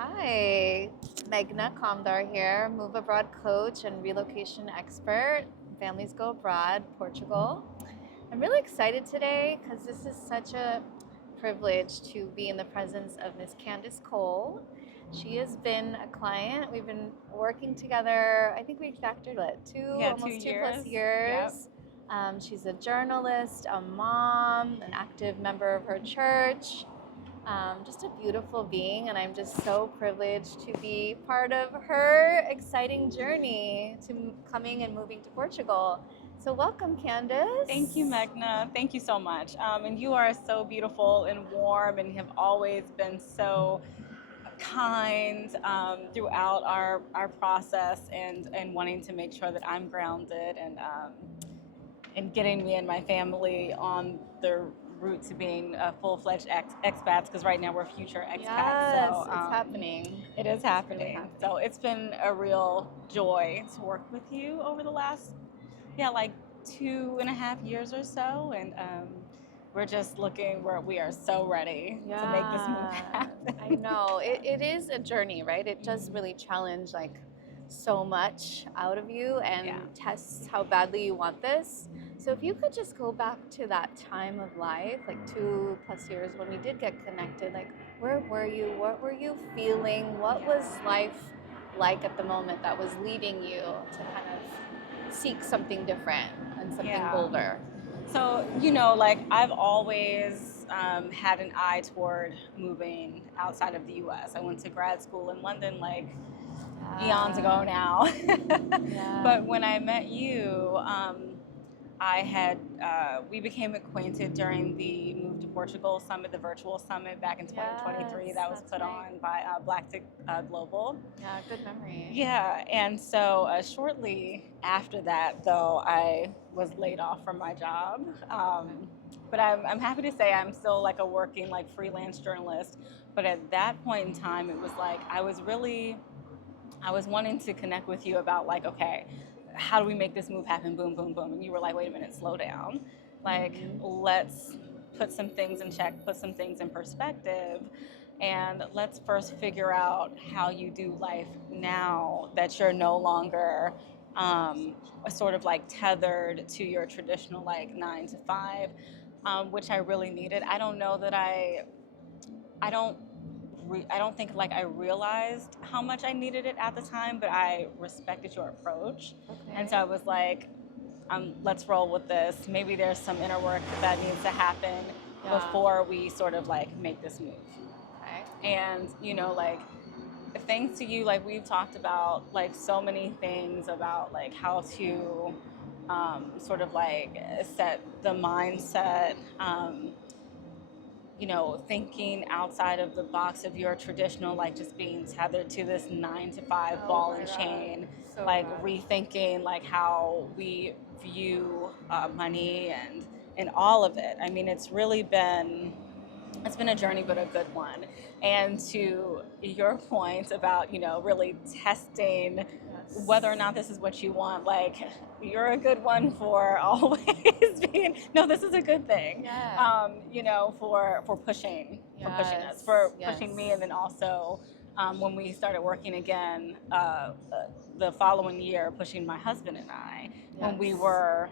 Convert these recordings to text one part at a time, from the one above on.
Hi, Meghna Kamdar here, move abroad coach and relocation expert. Families go abroad, Portugal. I'm really excited today because this is such a privilege to be in the presence of Miss Candace Cole. She has been a client. We've been working together. I think we factored what, Yeah, two almost two plus years. Yep. years. She's a journalist, a mom, an active member of her church, just a beautiful being, and I'm just so privileged to be part of her exciting journey to coming and moving to Portugal. So, welcome, Thank you, Candace. Meghna. Thank you so much. And you are so beautiful and warm and have always been so kind throughout our process and wanting to make sure that I'm grounded and getting me and my family on the route to being full-fledged expats, because right now we're future expats. Yes, So it's happening. it is It's really happening. happening. So it's been a real joy to work with you over the last, like 2.5 years or so. And we're just we are so ready to make this move Yeah, happen. I know. It is a journey, right? It does Mhm. really challenge like so much out of you and Yeah. tests how badly you want this. So if you could just go back to that time of life, like 2+ years when we did get connected, like where were you? What were you feeling? What was Yeah. life like at the moment that was leading you to kind of seek something different and something Yeah. bolder? So, like I've always had an eye toward moving outside of the US. I went to grad school in London like eons ago Yeah, now. yeah. But when I met you, we became acquainted during the Move to Portugal Summit, the virtual summit back in Yes, 2023 that was that's put right. on by Black Tech Global. Yeah, good memory. Yeah, and so shortly after that, though, I was laid off from my job. But I'm happy to say I'm still like a working like freelance journalist. But at that point in time, it was like I was wanting to connect with you about like, okay, how do we make this move happen? Boom, boom, boom. And you were like, wait a minute, slow down. Like, Mhm. let's put some things in check, put some things in perspective, and let's first figure out how you do life now that you're no longer sort of like tethered to your traditional like 9 to 5, which I really needed. I don't know that I don't I don't think like I realized how much I needed it at the time, but I respected your approach, and Okay. so I was like, let's roll with this. Maybe there's some inner work that needs to happen Yeah. before we sort of like make this move. Okay. And like thanks to you, like we've talked about like so many things about like how to sort of like set the mindset. Thinking outside of the box of your traditional, like just being tethered to this 9 to 5 Oh ball my and God. chain, So like good. rethinking like how we view money and all of it. I mean, it's been a journey, but a good one. And to your point about, really testing whether or Yes. not this is what you want, like you're a good one for always being, no, this is a good thing, Yeah. for pushing us, Yes. for Yes. pushing me. And then also when we started working again the following year, pushing my husband and I when we Yes. were,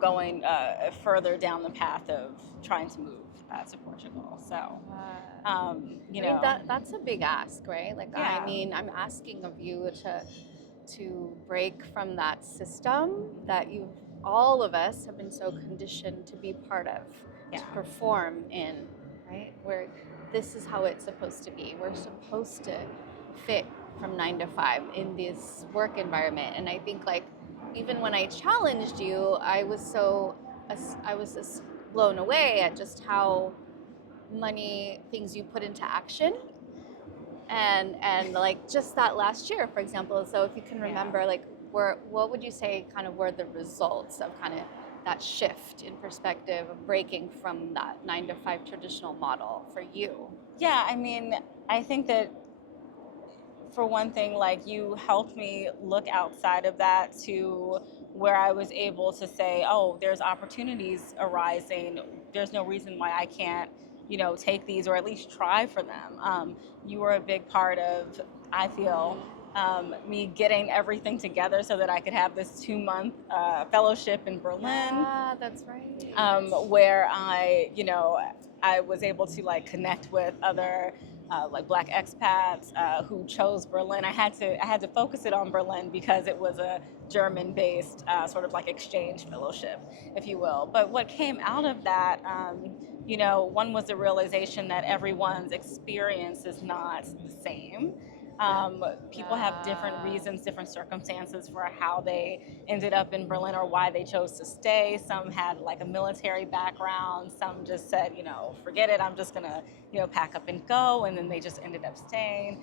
going further down the path of trying to move to Portugal. So, I mean that's a big ask, right? Like I yeah, mean, I'm asking of you to break from that system that you all of us have been so conditioned to be part of, yeah, to perform in, right? Where this is how it's supposed to be. We're supposed to fit from 9 to 5 in this work environment. And I think like even when I challenged you, I was just blown away at just how many things you put into action and like just that last year, for example. So if you can yeah. remember, like what would you say kind of were the results of kind of that shift in perspective of breaking from that 9 to 5 traditional model for you? Yeah, I mean, I think that for one thing, like you helped me look outside of that to where I was able to say, oh, there's opportunities arising. There's no reason why I can't take these or at least try for them. You were a big part of, I feel, me getting everything together so that I could have this 2-month fellowship in Berlin, Yeah, that's right. where I was able to like connect with other like Black expats who chose Berlin. I had to focus it on Berlin because it was a German-based sort of like exchange fellowship, if you will. But what came out of that, one was the realization that everyone's experience is not the same. People have different reasons, different circumstances for how they ended up in Berlin or why they chose to stay. Some had like a military background. Some just said, forget it, I'm just gonna, pack up and go. And then they just ended up staying.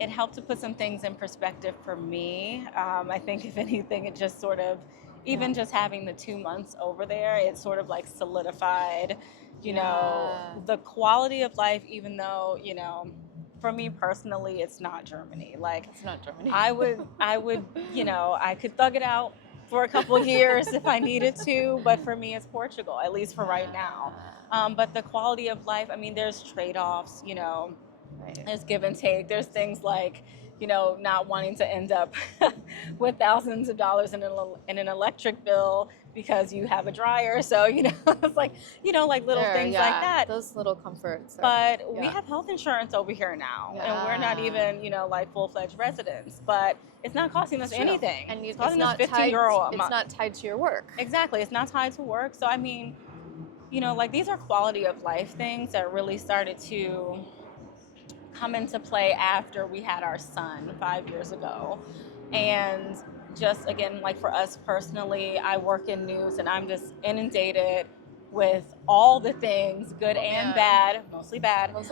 It helped to put some things in perspective for me. I think if anything, it just sort of, even just having the 2 months over there, it sort of like solidified, the quality of life, even though, for me personally, it's not Germany. Like, It's not Germany. I would, I could thug it out for a couple years if I needed to, but for me, it's Portugal, at least for right now. But the quality of life, I mean, there's trade-offs, Right. there's give and take. There's things like, not wanting to end up with thousands of dollars in an electric bill because you have a dryer. So, it's like, like little things like that. Those little comforts. But we have health insurance over here now, and we're not even, like full-fledged residents. But it's not costing us anything. And it's costing us 15 euro a month. It's not tied to your work. Exactly. It's not tied to work. So, I mean, like these are quality of life things that really started to come into play after we had our son 5 years ago. And just again, like for us personally, I work in news and I'm just inundated with all the things, good and bad, mostly bad. But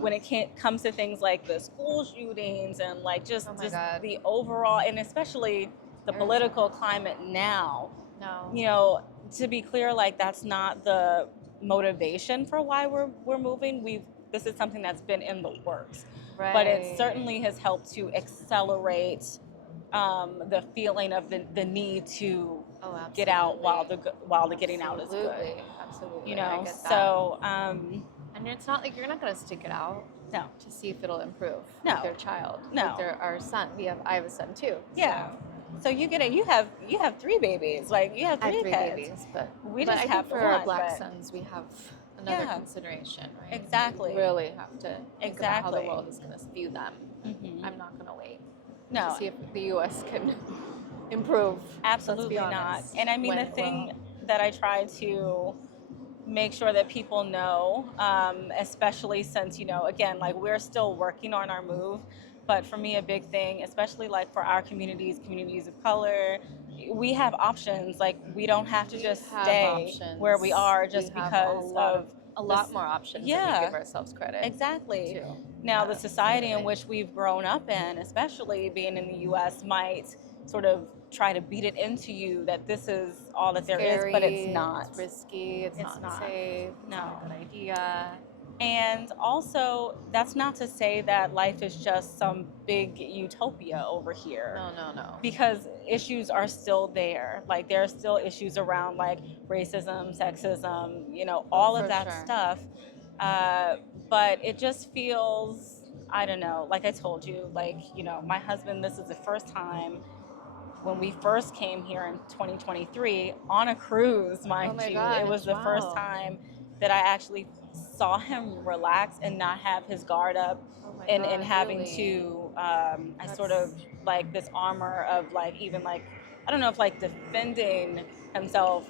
when it comes to things like the school shootings and like just the overall, and especially the political climate now, to be clear, like that's not the motivation for why we're moving. This is something that's been in the works, but it certainly has helped to accelerate the feeling of the need to get out while the getting out is good. Absolutely. So and it's not like you're not going to stick it out. No. To see if it'll improve. No. With their child. No. With our son. I have a son too. Yeah. So you get it. You have 3 babies. Like you have 3 I have 3 kids. babies, but we just I have think for our Black sons, we have another consideration, right? Exactly. We really have to think about how the world is going to view them. Mm-hmm. I'm not going to wait to see if the U.S. can improve. Absolutely not. And I mean, the thing that I try to make sure that people know, especially since, again, like we're still working on our move, but for me, a big thing, especially like for our communities of color, we have options. Like we don't have to just stay where we are just because of a lot more options than we give ourselves credit. Exactly. Now, the society in which we've grown up in, especially being in the U.S., might sort of try to beat it into you that this is all that there is, but it's not. It's risky. It's not safe. It's not a good idea. And also, that's not to say that life is just some big utopia over here. No. Because issues are still there. Like, there are still issues around, like, racism, sexism, all of that stuff. But it just feels, I don't know, like I told you, like, my husband, this is the first time when we first came here in 2023 on a cruise, mind you. It was the first time that I actually saw him relax and not have his guard up and having to, I sort of like this armor of like, even like, I don't know if like defending himself,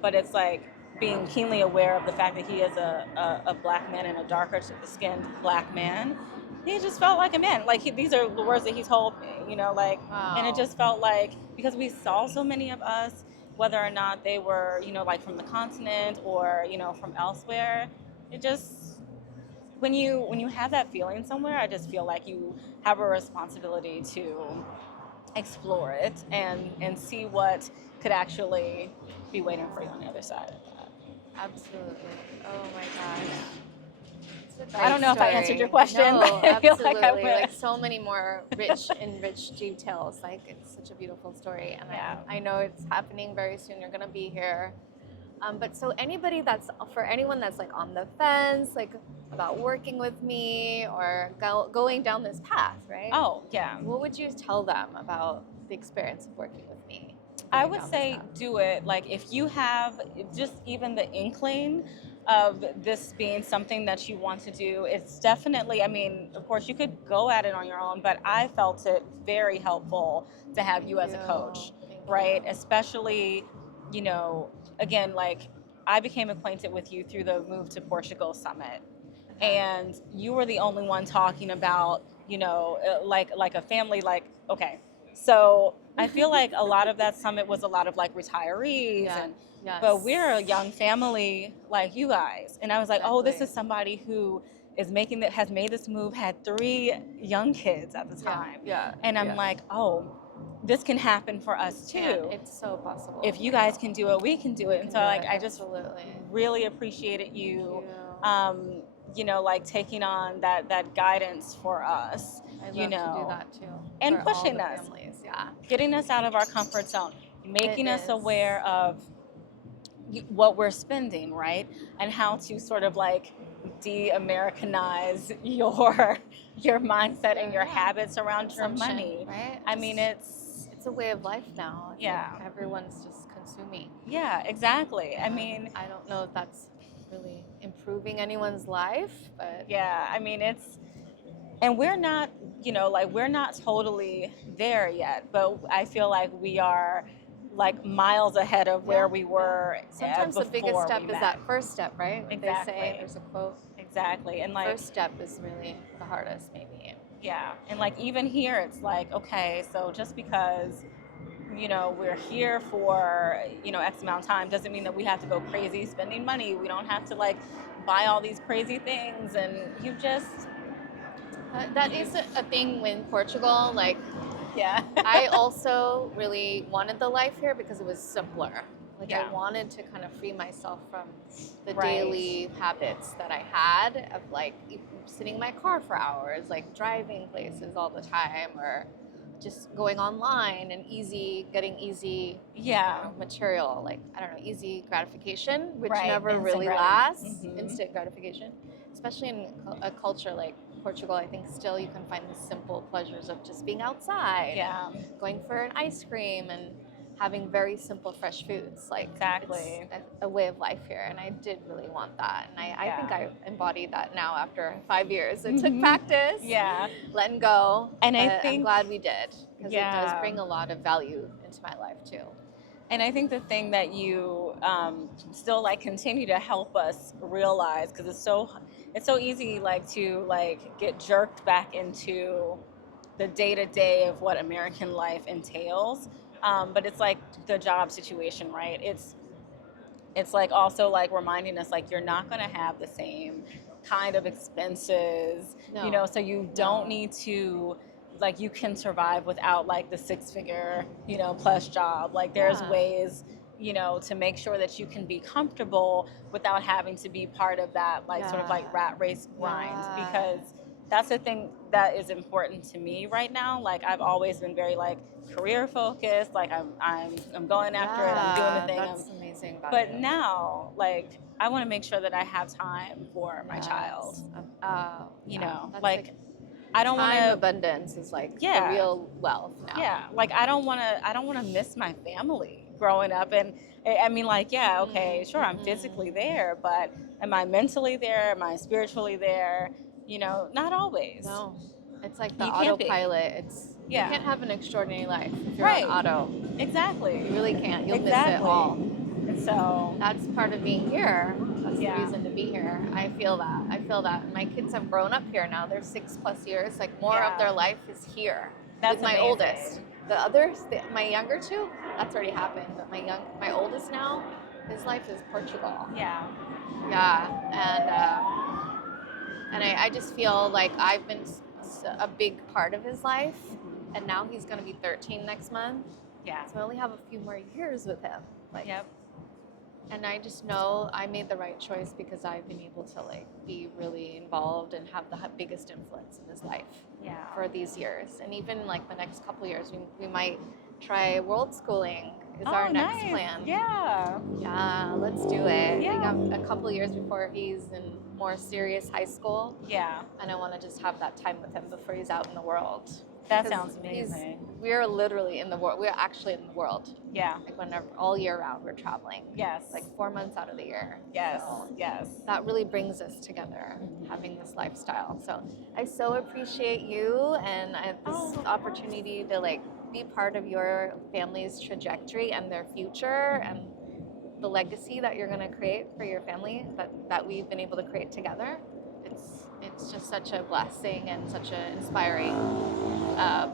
but it's like being keenly aware of the fact that he is a Black man and a darker skinned Black man. He just felt like a man. Like these are the words that he told me, and it just felt like, because we saw so many of us, whether or not they were, like from the continent or, from elsewhere, it just, when you have that feeling somewhere, I just feel like you have a responsibility to explore it and see what could actually be waiting for you on the other side of that. Absolutely. Oh my gosh. I don't know if I answered your question. No, I feel absolutely. like like so many more rich details. Like it's such a beautiful story, and I know it's happening very soon. You're gonna be here. But so for anyone that's like on the fence, like about working with me or going down this path, right? Oh, yeah. What would you tell them about the experience of working with me? I Going would down this say path? do it. Like if you have just even the inkling of this being something that you want to do, it's definitely, I mean, of course you could go at it on your own, but I felt it very helpful to have Thank you as a you. coach, Thank right? you. Especially, you know, again, like I became acquainted with you through the Move to Portugal Summit. Okay. And you were the only one talking about, like a family, like, okay, so I feel like a lot of that summit was a lot of like retirees, Yeah. and but we're a Yes. young family like you guys, and I was like, oh, this Exactly. is somebody who is making that has made this move, had 3 young kids at the Yeah. time, Yeah. and I'm Yeah. like, oh, this can happen for us And too. it's so possible. If you guys can do it, we can do We it. And can so do like it. I just Absolutely. really appreciated Thank you, you. um, like taking on that guidance for us, I love to do that too and for all pushing the us, families. Yeah. getting us out of our comfort zone, It making us is. aware of what we're spending, right? And how to sort of like de-Americanize your mindset and your Yeah. habits around your Consumption, money. right? I mean, Just it's it's a way of life now. It's like yeah, everyone's just consuming. yeah, exactly. I And mean, I don't know if that's really improving anyone's life, but yeah, I mean it's and we're not, like we're not totally there yet, but I feel like we are like miles ahead of where yeah, we yeah. were Sometimes the biggest before step we is met. that first step, right? They say Exactly. there's a quote. Exactly. And The like, first step is really the hardest, maybe. yeah. And like, even here, it's like, okay, so just because, we're here for, X amount of time doesn't mean that we have to go crazy spending money. We don't have to like buy all these crazy things. And That is a thing in Portugal. Like, yeah. I also really wanted the life here because it was simpler. Like, I Yeah. wanted to kind of free myself from the Right. daily habits that I had of like sitting in my car for hours, like driving places all the time, or just going online and getting easy, Yeah. material. Like, I don't know, easy gratification, which Right. never Instant really gratitude. lasts. Mm-hmm. Instant gratification, especially in a culture like Portugal. I think still you can find the simple pleasures of just being outside, Yeah. going for an ice cream, and having very simple fresh foods. Like, it's Exactly. a way of life here, and I did really want that, and I think Yeah. I embody that now after 5 years. It took Mm-hmm. practice, Yeah. letting go, And I but I'm think, glad we did, because it does yeah. bring a lot of value into my life too. And I think the thing that you still like continue to help us realize, because it's so easy like to like get jerked back into the day to day of what American life entails, but it's like the job situation, right? It's like also like reminding us like you're not going to have the same kind of expenses, No, so you don't no, need to, like, you can survive without like the 6 figure, plus job. Like there's yeah, ways, to make sure that you can be comfortable without having to be part of that like sort of yeah, like rat race grind, yeah, because that's the thing that is important to me right now. Like I've always been very like career focused, like I'm going after it, I'm doing the yeah. thing, That's amazing about but you. now, like, I want to make sure that I have time for my child. Yes. Yeah. That's like Like, I don't want time to. abundance is like the Yeah, real wealth now. yeah. Like, I don't want to. I don't want to miss my family growing up. And I mean, like, yeah, okay, sure, I'm physically Mm-hmm. there, but am I mentally there? Am I spiritually there? Not always. No, it's like the You can't be. autopilot. You Yeah. can't have an extraordinary life if you're on Right. auto. Exactly. You really can't. You'll miss it Exactly. all. And so, That's part of being here. That's the yeah, reason to be here. I feel that. I feel that. My kids have grown up here now. They're 6+ years. Like, more of yeah. their life is here with That's my oldest. amazing. The others, my younger two, that's already happened. But my oldest now, his life is Portugal. Yeah. Yeah, and I just feel like I've been a big part of his life, and now he's going to be 13 next month. Yeah. So I only have a few more years with him. Like, Yep. and I just know I made the right choice because I've been able to like be really involved and have the biggest influence in his life Yeah. for these years. And even like the next couple years, we might try world schooling is our Oh, next nice. plan. Yeah. Yeah, let's do it. I think Yeah. I'm a couple years before he's in more serious high school, Yeah. and I want to just have that time with him before he's out in the world. That Because sounds amazing. we're literally in the world. We're actually in the world. Yeah. Like whenever, all year round, we're traveling. Yes. Like 4 months out of the year. Yes. So Yes. that really brings us together, Mhm. having this lifestyle. So I so appreciate you and I have this Oh. opportunity to like be part of your family's trajectory and their future and the legacy that you're going to create for your family that we've been able to create together. It's just such a blessing and such an inspiring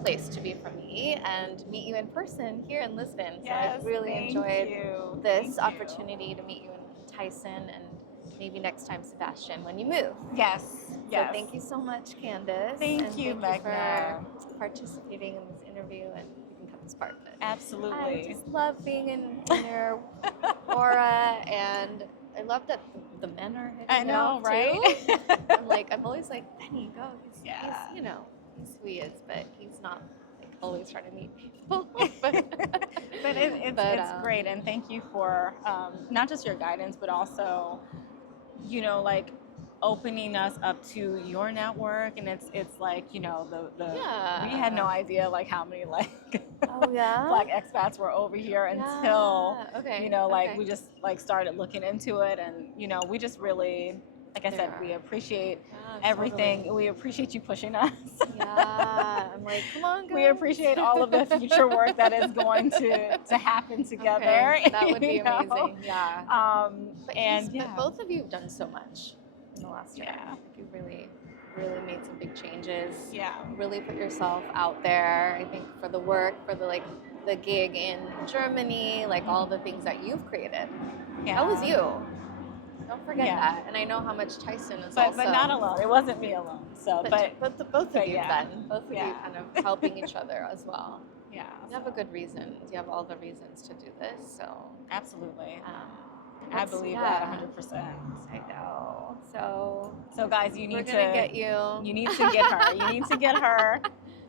place to be for me and meet you in person here in Lisbon. So Yes, I really thank enjoyed you. this Thank you. opportunity to meet you in Tyson and maybe next time Sebastian when you move. Yes. Yes. So thank you so much, Candace. Thank and you, thank Megna. you for participating in this interview and you can cut this part. But I Absolutely. just love being in your aura and I love that the men are hitting I know, it off right? too. I'm always like, Benny, go. Yeah. He's he's who he is, but he's not like always trying to meet people. but It's great, and thank you for not just your guidance, but also, like opening us up to your network. And it's like, Yeah. we had no idea like how many like Oh yeah. Black expats were over here until Yeah. Okay. like we just like started looking into it, and we just really, like I said, we appreciate everything. Totally. We appreciate you pushing us. Yeah. I'm like, come on, guys. We appreciate all of the future work that is going to happen together. Okay, that would be amazing. Yeah. But both of you have done so much in the last year. Yeah. You really, really made some big changes. Yeah. Really put yourself out there. I think for the work, for the gig in Germany, like all the things that you've created. Yeah. That was you. Don't forget Yeah. that. And I know how much Tyson is but also. But not alone. It wasn't me alone. So, but the both of you yeah. then. Both of you Yeah. kind of helping each other as well. Yeah. You have a good reason. You have all the reasons to do this. So absolutely. I believe that 100%. I know. So guys, you we're need gonna to get you. You need to get her. You need to get her.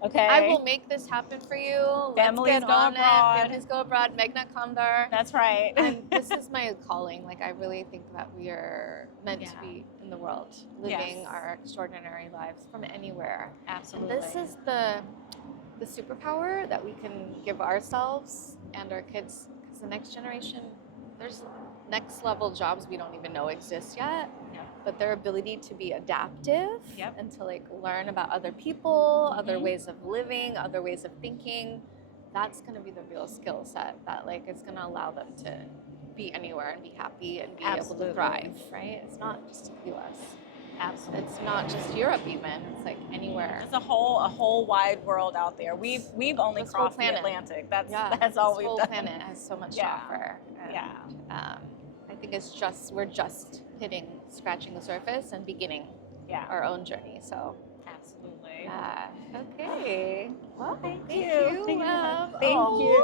Okay. I will make this happen for you. Families Let's get go on abroad. It. Families go abroad. Megna Kandar. That's right. And this is my calling. Like I really think that we are meant to be in the world, living our extraordinary lives from anywhere. Absolutely. And this is the superpower that we can give ourselves and our kids, because the next generation, there's next level jobs we don't even know exist yet. Yep. But their ability to be adaptive Yep. and to like learn about other people, other Mhm. ways of living, other ways of thinking, that's going to be the real skill set that like is going to allow them to be anywhere and be happy and be able to thrive, right? It's not just the US. Absolutely. It's not just Europe even. It's like anywhere. There's a whole wide world out there. We've only This whole crossed the planet. Atlantic. That's all we've done. This whole planet has so much to offer. And, Yeah. I think we're just scratching the surface and beginning Yeah. our own journey. So Absolutely. okay. Well, Thank thank you. you. Thank you. Thank Thank you.